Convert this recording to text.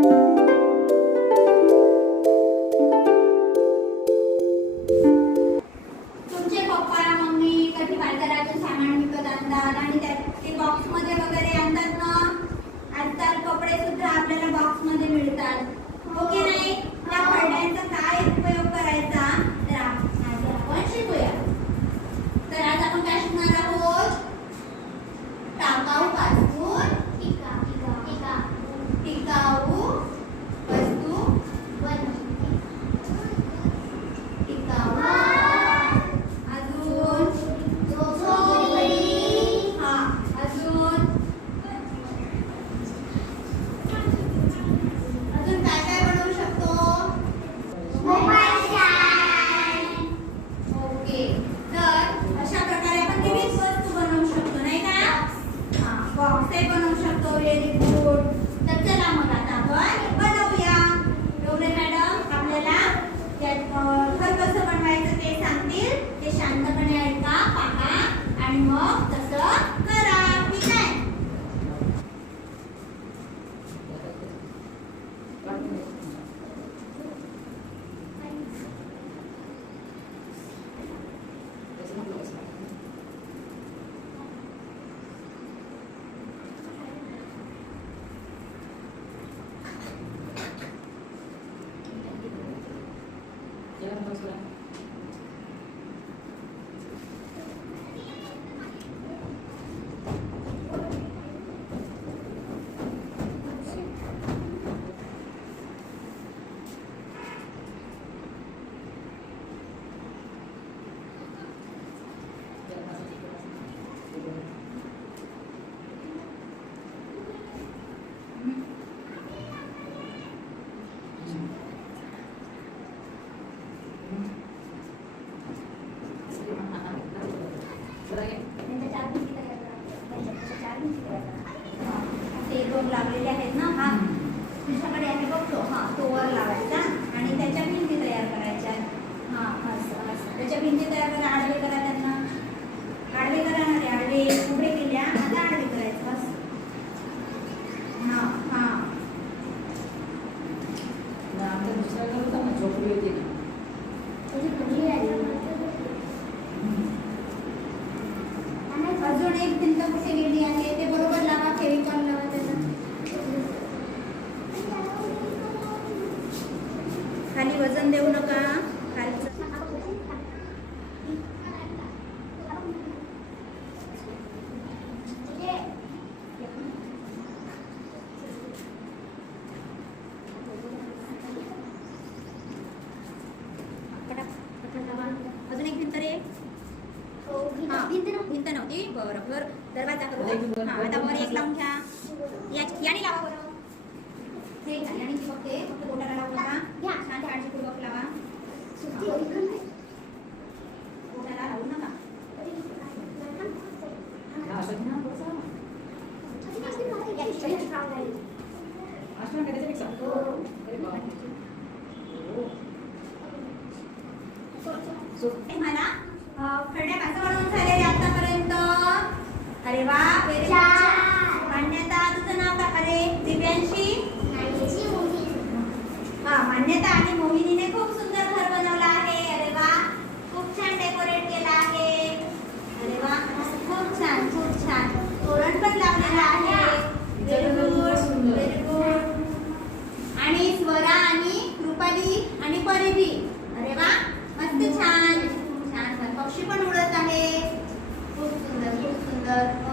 तुमचे papa mummy कधी सामान आणतात आणि त्या वगैरे आणतात ना? आजकाल कपडे सुद्धा आपल्याला बॉक्समध्ये मिळतात. 让他出来 ते दोन लावलेले आहेत ना हा. तुझ्याकडे आहे बघतो हा. तो वर लावायचा आणि त्याच्या भिंती तयार करायच्या हा असं असं त्याच्या भिंती तयार करा आडवे करा त्यांना आडवे करा ना रे आडवे उभे केल्या आता आडवे करायचं असं हा हा अजून एक भिंत कुठे गेली आहे ते बरोबर लावा फेविकॉल लावा त्याला खाली वजन देऊ नका. लावा. अजून एक भिंत रे. हा भिंत नव्हती. बरं बरं. दरवाजा करू हा आता वर एक लावून घ्या. या- याने लावा बरं. हे घ्या, याने फक्त फक्त बोटाला लावू नका छान काळजीपूर्वक लावा. बोटाला लावू नका. हे मला अं, खड्ड्या कसं बनवून झाले आतापर्यंत. अरे वा 감사합니다.